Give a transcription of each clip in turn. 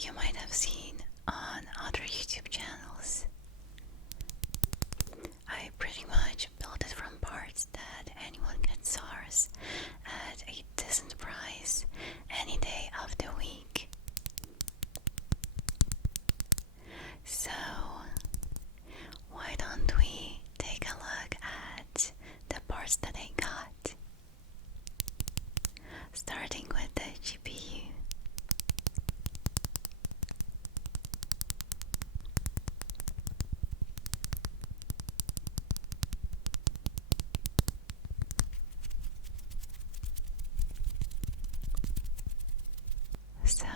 you might have seen on other YouTube channels. I pretty much built it from parts that anyone can source at a decent price any day of the week. So, why don't we take a look at the parts that I got? Starting with the GPU. So,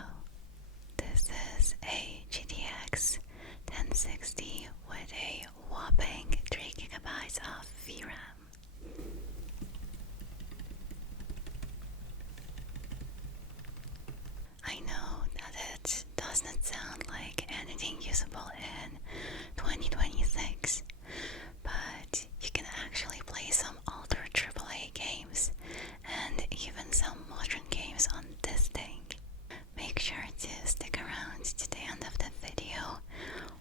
this is a GTX 1060 with a whopping 3 GB of VRAM. I know that it does not sound like anything usable in 2026, but you can actually play some older AAA games and even some modern games on this thing. Make sure to stick around to the end of the video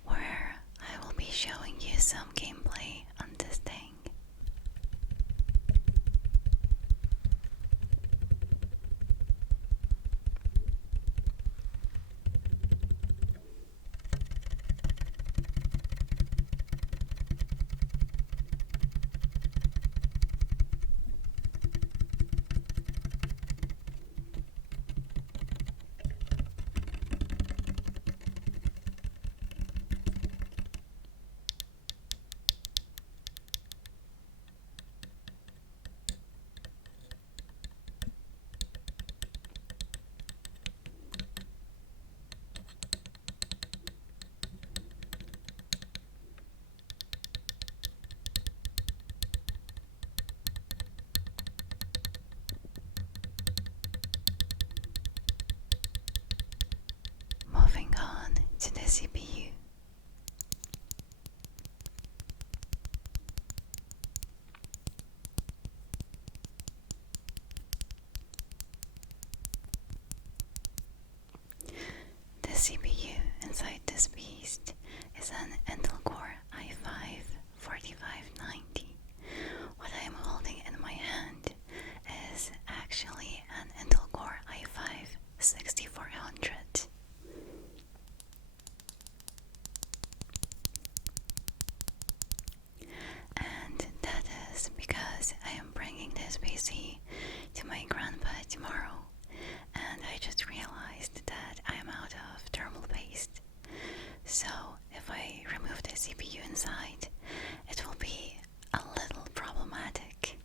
where I will be showing you some gameplay on this thing. Moving on to the CPU. The CPU inside this beast is an Intel Core i5-4590. What I am holding in my hand is actually an Intel Core i5-6400. And that is because I am bringing this PC to my grandpa tomorrow, and I just realized that I am out of thermal paste. So if I remove the CPU inside, it will be a little problematic.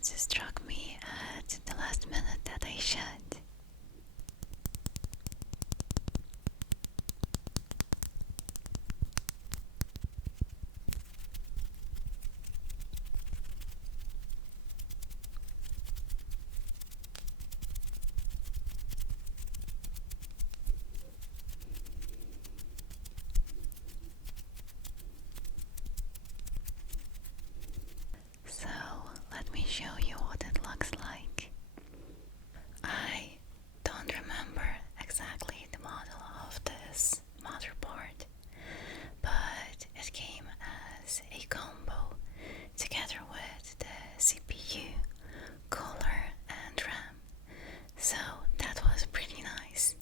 just struck me at the last minute that I should. So, let me show you what it looks like. I don't remember exactly the model of this motherboard, but it came as a combo together with the CPU, cooler, and RAM, so that was pretty nice.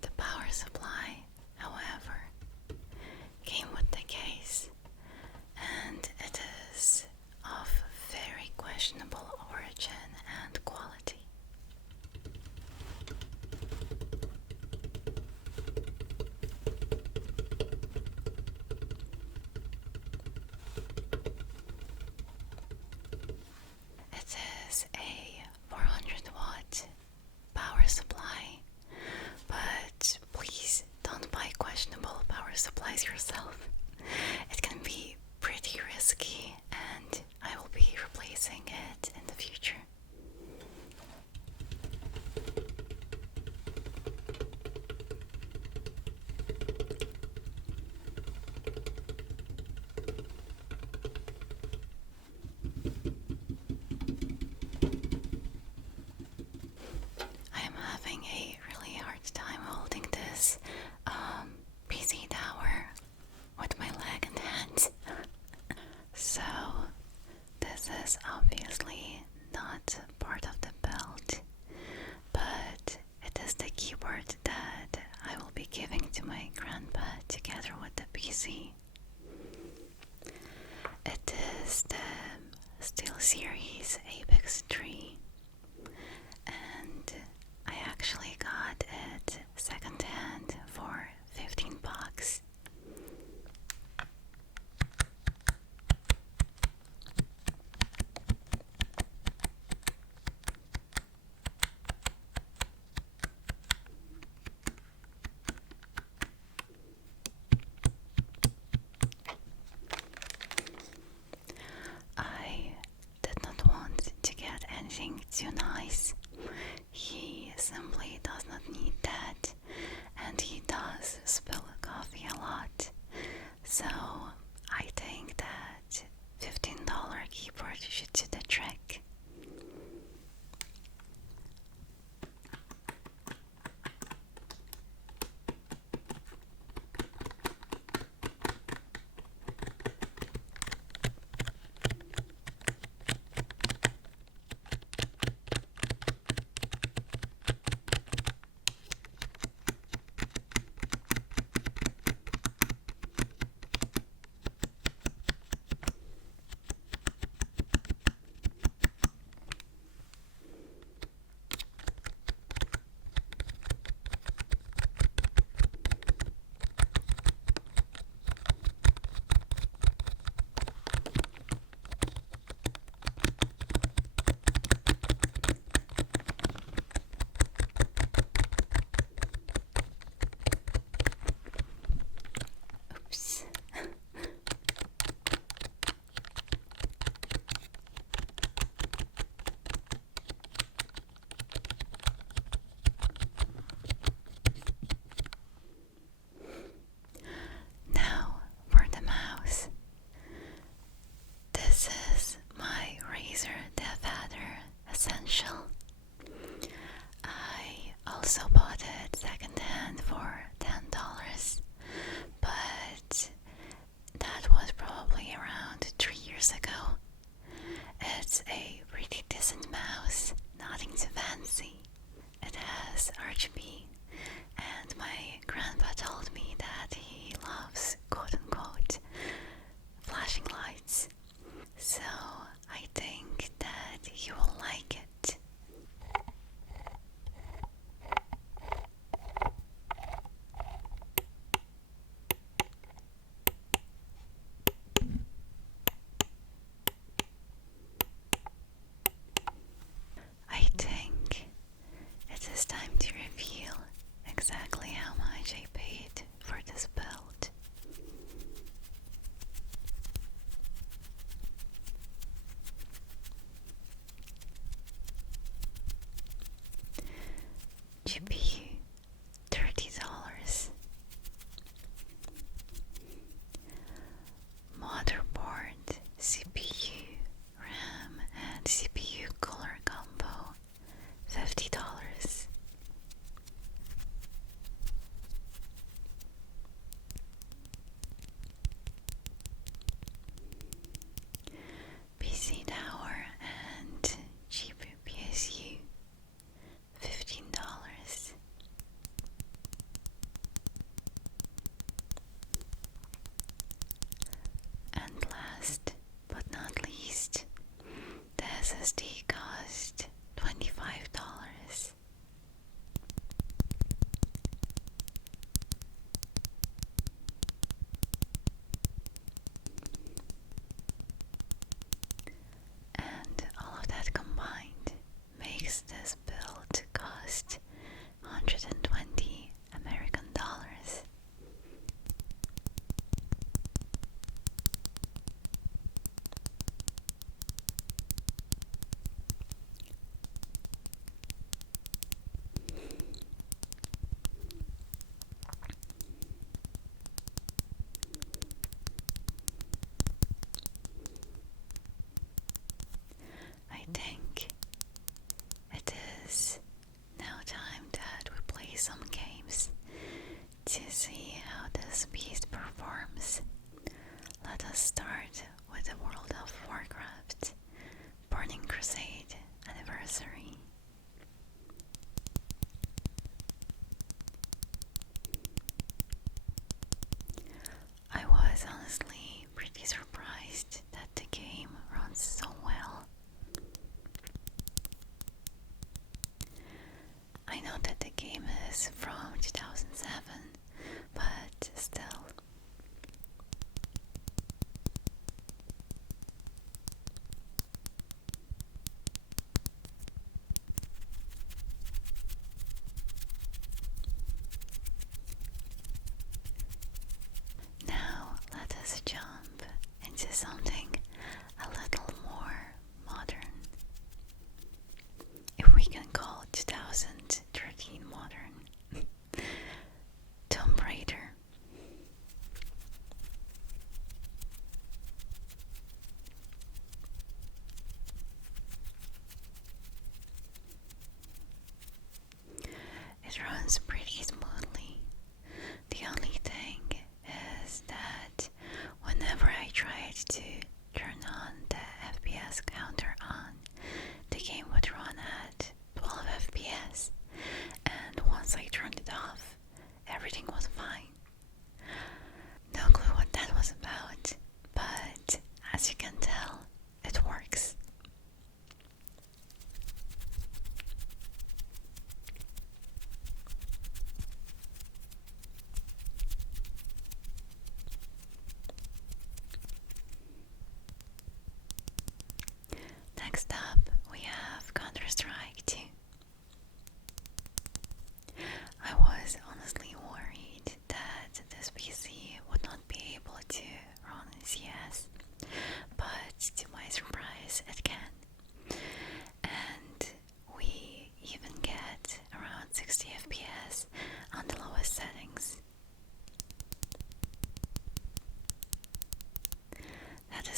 The power supply, however, came with the case, and it is of very questionable origin and quality. It is a 400-watt power supply, but please don't buy questionable power supplies yourself. It can be pretty risky, and I will be replacing it in the future. I am having a really hard time holding this PC tower with my leg and hands. So, this is obviously not part of the build, but it is the keyboard that I will be giving to my grandpa together with the PC. It is the SteelSeries Apex 3, and I actually got it secondhand for $15. I did not want to get anything too nice. He simply does not need that, and he does spill coffee a lot. So I think that $15 keyboard should do the trick.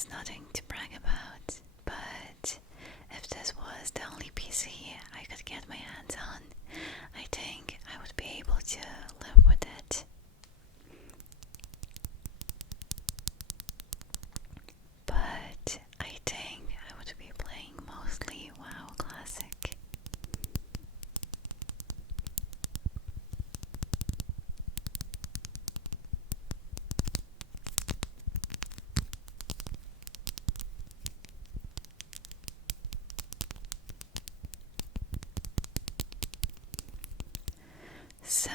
is nothing to brag about, but if this was the only PC I could get my hands on, I think I would be able to live with it. But I think I would be playing mostly WoW Classic. So,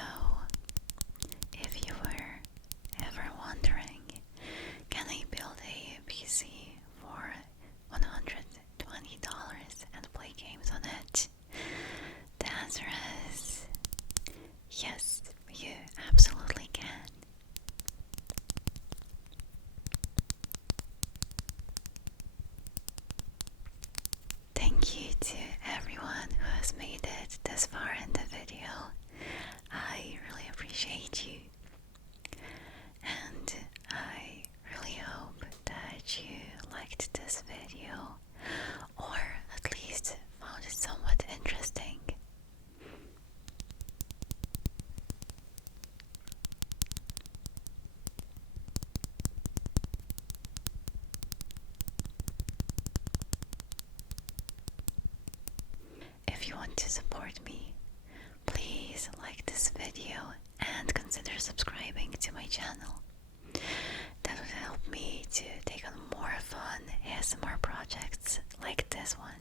if you were ever wondering, can I build a PC for $120 and play games on it? The answer is yes, you absolutely can. Thank you to everyone who has made it this far in the video. I really appreciate you. And I really hope that you liked this video, or at least found it somewhat interesting. If you want to support me, please like this video and consider subscribing to my channel. That would help me to take on more fun ASMR projects like this one.